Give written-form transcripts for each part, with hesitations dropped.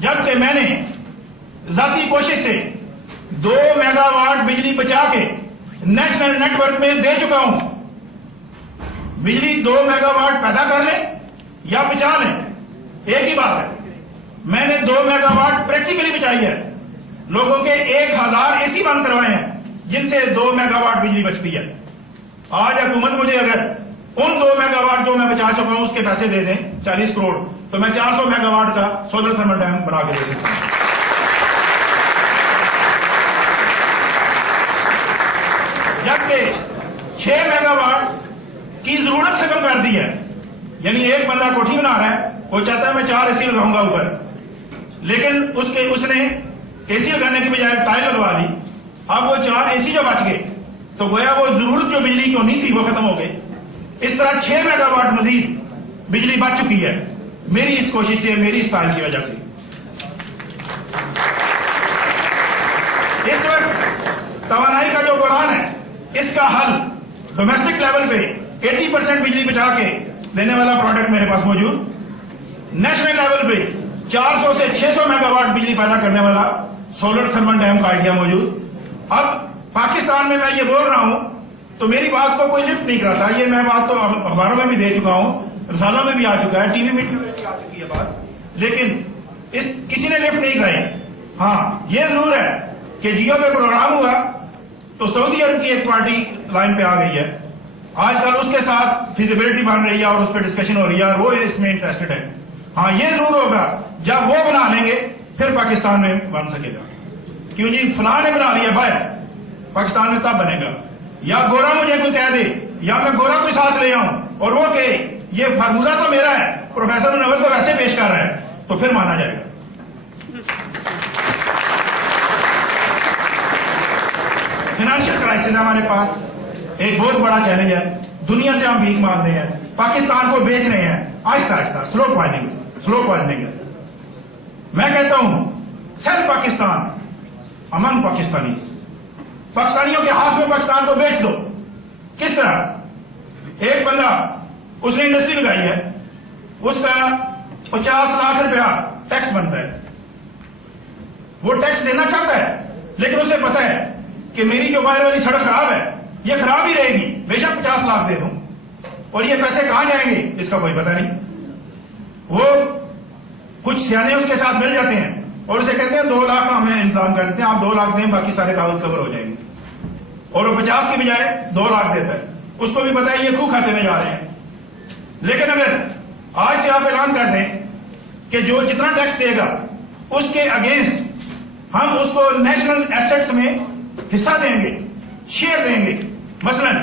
जबकि मैंने जाती कोशिश से 2 मेगावाट बिजली बचा के नेशनल नेटवर्क में दे चुका हूं। बिजली 2 मेगावाट पैदा कर ले या बचा ले, एक ही बात है। मैंने 2 मेगावाट प्रैक्टिकली बचाई है। लोगों के 1000 एसी बंद करवाए हैं जिनसे 2 मेगावाट बिजली बचती है। आज हुकूमत मुझे अगर उन 2 मेगावाट जो मैं बचा चुका हूं उसके पैसे दे दें 40 करोड़, तो मैं 400 मेगावाट का सोलर थर्मल डैम बना के दे सकता हूं। जबकि 6 मेगावाट की जरूरत खत्म कर दी है। यानी एक बंदा कोठी बना रहा है, वो चाहता है मैं 4 एसी लगाऊंगा ऊपर, लेकिन उसने एसी लगाने की बजाय टाइल लगवा ली। अब वो 4 एसी जो बच गए तो गोया वो जरूरत जो बिजली की होनी थी वो खत्म हो गई। इस तरह 6 मेगावाट मजीद बिजली बच चुकी है मेरी इस कोशिश से, मेरी इस टाइल की वजह से। इस वक्त तवानाई का जो बहरान है, इसका हल डोमेस्टिक लेवल पे 80% बिजली बचा के देने वाला प्रोडक्ट मेरे पास मौजूद, नेशनल लेवल पे 400 से 600 मेगावाट बिजली पैदा करने वाला सोलर थर्मल डैम का आइडिया मौजूद। अब पाकिस्तान में मैं ये बोल रहा हूं तो मेरी बात को कोई लिफ्ट नहीं कराता। ये मैं बात तो अखबारों में भी दे चुका हूं, रसालों में भी आ चुका है, टीवी मीडिया में भी आ चुकी है बात, लेकिन किसी ने लिफ्ट नहीं कराई। हाँ, ये जरूर है कि जियो पे प्रोग्राम हुआ तो सऊदी अरब की एक पार्टी लाइन पे आ गई है। आजकल उसके साथ फिजिबिलिटी बन रही है और उस पर डिस्कशन हो रही है और वो इसमें इंटरेस्टेड है। हाँ, ये जरूर होगा जब वो बना लेंगे फिर पाकिस्तान में बन सकेगा। क्यों जी, फलां ने बना लिया भाई, पाकिस्तान में तब बनेगा। या गोरा मुझे कोई कह दे या मैं गोरा कोई साथ ले आऊं और वो कहे ये फार्मूला तो मेरा है, प्रोफेसर मुनव्वर तो वैसे पेश कर रहा है, तो फिर माना जाएगा। फाइनेंशियल क्राइसिस हमारे पास एक बहुत बड़ा चैलेंज है। दुनिया से हम भीख मांग रहे हैं, पाकिस्तान को बेच रहे हैं आहिस्ता आहिस्ता, स्लो पॉइजनिंग। मैं कहता हूं सेल्फ पाकिस्तान अमंग पाकिस्तानी, पाकिस्तानियों के हाथ में पाकिस्तान को बेच दो। किस तरह? एक बंदा उसने इंडस्ट्री लगाई है, उसका 50 लाख रुपया टैक्स बनता है। वो टैक्स देना चाहता है लेकिन उसे पता है कि मेरी जो बाहर वाली सड़क खराब है, ये खराब ही रहेगी, बेशक 50 लाख दे दूं, और ये पैसे कहां जाएंगे इसका कोई पता नहीं। वो कुछ सियाने उसके साथ मिल जाते हैं और उसे कहते हैं 2 लाख का हमें इंतजाम कर देते हैं, आप 2 लाख दें, बाकी सारे कागज कवर हो जाएंगे। और वो 50 की बजाय 2 लाख देता है। उसको भी पता है ये खूह खाते में जा रहे हैं। लेकिन अगर आज से आप ऐलान कर दें कि जो जितना टैक्स देगा उसके अगेंस्ट हम उसको नेशनल एसेट्स में हिस्सा देंगे, शेयर देंगे। मसलन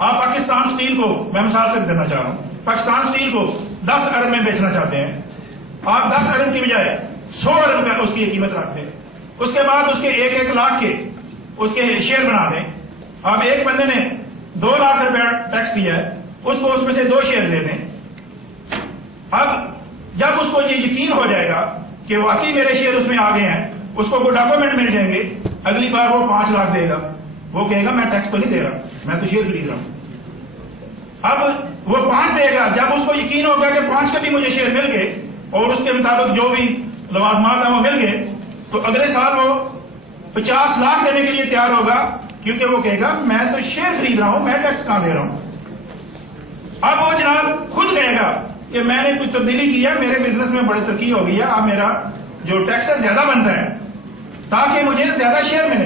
आप पाकिस्तान स्टील को, मैं मिसाल से देना चाह रहा हूं, पाकिस्तान स्टील को 10 अरब में बेचना चाहते हैं। आप 10 अरब की बजाय 100 अरब का उसकी कीमत रखते हैं। उसके बाद उसके 1-1 लाख के उसके शेयर बना दें। अब एक बंदे ने 2 लाख रुपया टैक्स दिया है, उसको उसमें से 2 शेयर दे दें। अब जब उसको ये यकीन हो जाएगा कि वाकई मेरे शेयर उसमें आ गए हैं, उसको कोई डॉक्यूमेंट मिल जाएंगे, अगली बार वो 5 लाख देगा। वो कहेगा मैं टैक्स तो नहीं दे रहा, मैं तो शेयर खरीद रहा हूं। अब वो 5 देगा। जब उसको यकीन होगा कि 5 के भी मुझे शेयर मिल गए और उसके मुताबिक जो भी लवाजमात है वो मिल गए, तो अगले साल वो 50 लाख देने के लिए तैयार होगा, क्योंकि वो कहेगा मैं तो शेयर खरीद रहा हूं, मैं टैक्स कहां दे रहा हूं। अब वो जनाब खुद कहेगा कि मैंने कुछ तब्दीली की है, मेरे बिजनेस में बड़ी तरक्की हो गई है, अब मेरा जो टैक्स है ज्यादा बनता है ताकि मुझे ज्यादा शेयर मिले।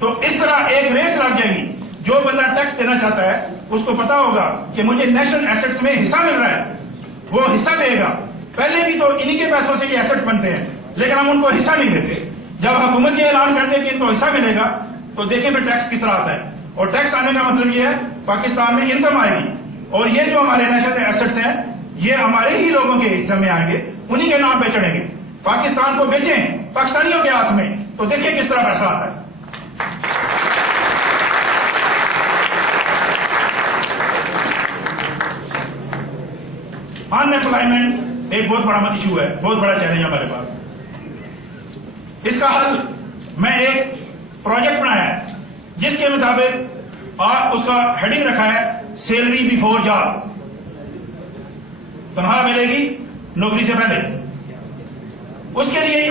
तो इस तरह एक रेस लग जाएगी। जो बंदा टैक्स देना चाहता है उसको पता होगा कि मुझे नेशनल एसेट्स में हिस्सा मिल रहा है, वो हिस्सा देगा। पहले भी तो इन्हीं के पैसों से ये एसेट बनते हैं, लेकिन हम उनको हिस्सा नहीं देते। जब हुकूमत ये ऐलान कर दे कि इनको हिस्सा मिलेगा तो देखें फिर टैक्स किस तरह आता है। और टैक्स आने का मतलब ये है पाकिस्तान में इनकम आएगी, और ये जो हमारे नेशनल एसेट्स हैं ये हमारे ही लोगों के हिस्से में आएंगे, उन्हीं के नाम पे चढ़ेंगे। पाकिस्तान को बेचें पाकिस्तानियों के हाथ में, तो देखिए किस तरह पैसा आता है। अनएम्प्लॉयमेंट एक बहुत बड़ा इशू है, बहुत बड़ा चैलेंज हमारे पास। इसका हल मैं एक प्रोजेक्ट बनाया है जिसके मुताबिक उसका हेडिंग रखा है सैलरी बिफोर जॉब, तनख्वाह मिलेगी नौकरी से पहले।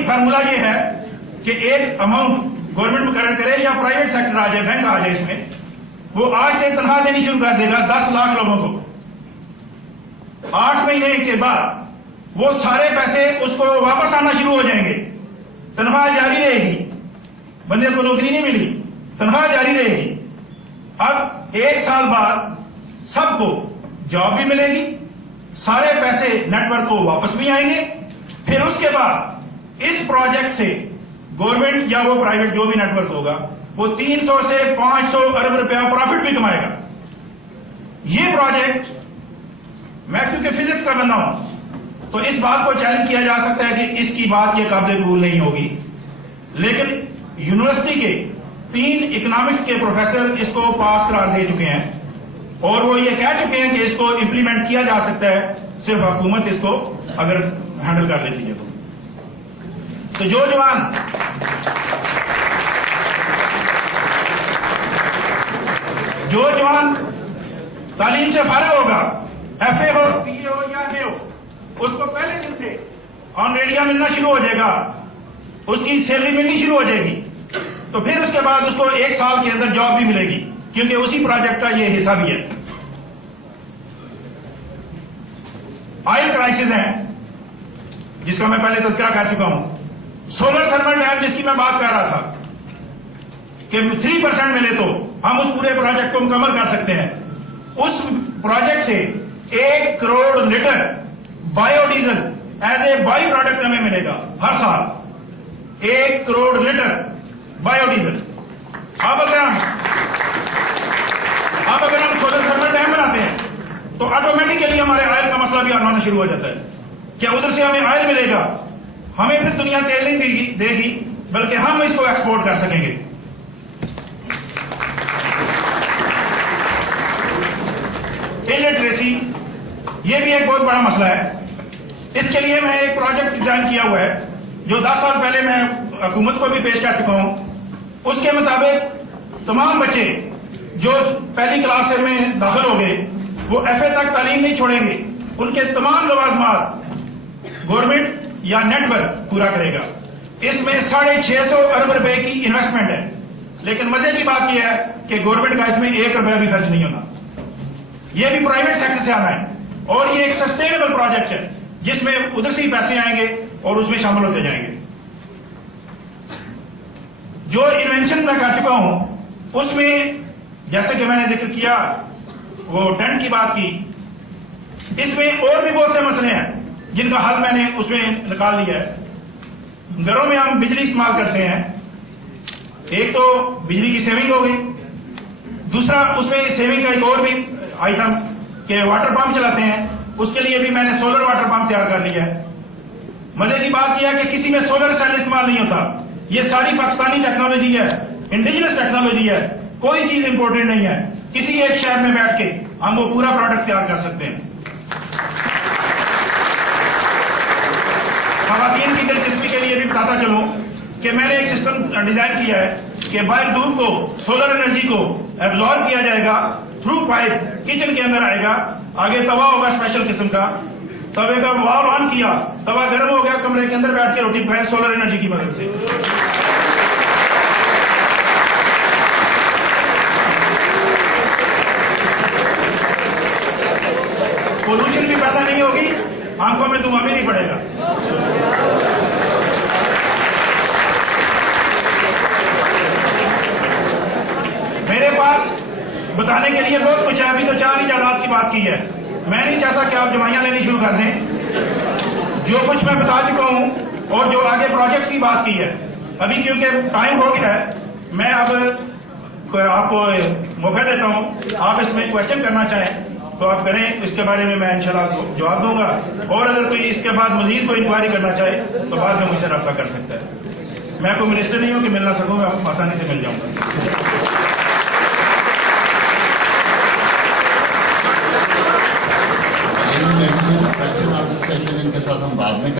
फार्मूला ये है कि एक अमाउंट गवर्नमेंट मुकर्रर करे या प्राइवेट सेक्टर आ जाए, बैंक आ जाए इसमें, वो आज से तनख्वाह देनी शुरू कर देगा 10 लाख लोगों को। 8 महीने के बाद वो सारे पैसे उसको वापस आना शुरू हो जाएंगे, तनख्वाह जारी रहेगी, बंदे को नौकरी नहीं मिली, तनख्वाह जारी रहेगी। अब 1 साल बाद सबको जॉब भी मिलेगी, सारे पैसे नेटवर्क को वापस भी आएंगे। फिर उसके बाद इस प्रोजेक्ट से गवर्नमेंट या वो प्राइवेट जो भी नेटवर्क होगा वो 300 से 500 अरब रुपया प्रॉफिट भी कमाएगा। ये प्रोजेक्ट, मैं क्योंकि फिजिक्स का बंदा हूं तो इस बात को चैलेंज किया जा सकता है कि इसकी बात ये काबिल कबूल नहीं होगी, लेकिन यूनिवर्सिटी के 3 इकोनॉमिक्स के प्रोफेसर इसको पास करार दे चुके हैं और वो ये कह चुके हैं कि इसको इंप्लीमेंट किया जा सकता है, सिर्फ हुकूमत इसको अगर हैंडल कर लेती है तो जो जवान तालीम से फारिग होगा, FA हो, PA हो या MA हो, उसको पहले दिन से ऑनरेडिया मिलना शुरू हो जाएगा, उसकी सैलरी मिलनी शुरू हो जाएगी। तो फिर उसके बाद उसको 1 साल के अंदर जॉब भी मिलेगी, क्योंकि उसी प्रोजेक्ट का ये हिस्सा भी है। ऑयल क्राइसिस है जिसका मैं पहले तज़किरा कर चुका हूं। सोलर थर्मल डैम जिसकी मैं बात कर रहा था कि 3% मिले तो हम उस पूरे प्रोजेक्ट को मुकम्मल कर सकते हैं। उस प्रोजेक्ट से 1 crore litre biodiesel as a by product हमें मिलेगा हर साल। 1 करोड़ लीटर बायोडीजल। अब अगर हम सोलर थर्मल डैम बनाते हैं तो ऑटोमेटिकली हमारे ऑयल का मसला भी हल होना शुरू हो जाता है। क्या उधर से हमें ऑयल मिलेगा, हमें फिर दुनिया तेल नहीं देगी, बल्कि हम इसको एक्सपोर्ट कर सकेंगे। इलिटरेसी ये भी एक बहुत बड़ा मसला है। इसके लिए मैं एक प्रोजेक्ट डिजाइन किया हुआ है जो 10 साल पहले मैं हुकूमत को भी पेश कर चुका हूं। उसके मुताबिक तमाम बच्चे जो पहली क्लास में दाखिल हो गए वो FA तक तालीम नहीं छोड़ेंगे, उनके तमाम लवाजमात गवर्नमेंट या नेटवर्क पूरा करेगा। इसमें 650 अरब रुपए की इन्वेस्टमेंट है, लेकिन मजे की बात यह है कि गवर्नमेंट का इसमें 1 रुपया भी खर्च नहीं होना, यह भी प्राइवेट सेक्टर से आना है। और ये एक सस्टेनेबल प्रोजेक्ट है जिसमें उधर से ही पैसे आएंगे और उसमें शामिल होते जाएंगे। जो इन्वेंशन मैं कर चुका हूं उसमें जैसे कि मैंने जिक्र किया वो टेंट की बात की, इसमें और भी बहुत से मसले हैं जिनका हल मैंने उसमें निकाल लिया है। घरों में हम बिजली इस्तेमाल करते हैं, एक तो बिजली की सेविंग हो गई, दूसरा उसमें सेविंग का एक और भी आइटम के वाटर पंप चलाते हैं, उसके लिए भी मैंने सोलर वाटर पंप तैयार कर लिया है। मजे की बात यह है कि किसी में सोलर सेल इस्तेमाल नहीं होता, ये सारी पाकिस्तानी टेक्नोलॉजी है, इंडिजिनस टेक्नोलॉजी है, कोई चीज इंपोर्टेड नहीं है। किसी एक शहर में बैठ के हम वो पूरा प्रोडक्ट तैयार कर सकते हैं। खवातीन की दिलचस्पी के लिए भी बताता चलूं कि मैंने एक सिस्टम डिजाइन किया है कि बाहर धूप को, सोलर एनर्जी को एब्जॉर्ब किया जाएगा, थ्रू पाइप किचन के अंदर आएगा, आगे तवा होगा स्पेशल किस्म का, तवे का वाल्व ऑन किया, तवा गर्म हो गया, कमरे के अंदर बैठ के रोटी पकाए सोलर एनर्जी की मदद से। पोल्यूशन भी पैदा नहीं होगी, आंखों में धुआं भी नहीं पड़ेगा। मेरे पास बताने के लिए बहुत कुछ है, अभी तो 4 इजाज़ात की बात की है। मैं नहीं चाहता कि आप जमाइयां लेनी शुरू कर दें। जो कुछ मैं बता चुका हूं और जो आगे प्रोजेक्ट्स की बात की है, अभी क्योंकि टाइम हो गया है, मैं अब आपको मौका देता हूं, आप इसमें क्वेश्चन करना चाहें तो आप करें, इसके बारे में मैं इंशाल्लाह जवाब दूंगा। और अगर कोई इसके बाद मजीद कोई इंक्वायरी करना चाहे तो बाद में मुझसे रब्ता कर सकता है। मैं कोई मिनिस्टर नहीं हूं कि मिल ना सकूं, मैं आसानी से मिल जाऊंगा। क्वेश्चन आंसर सेशन इनके साथ हम बाद में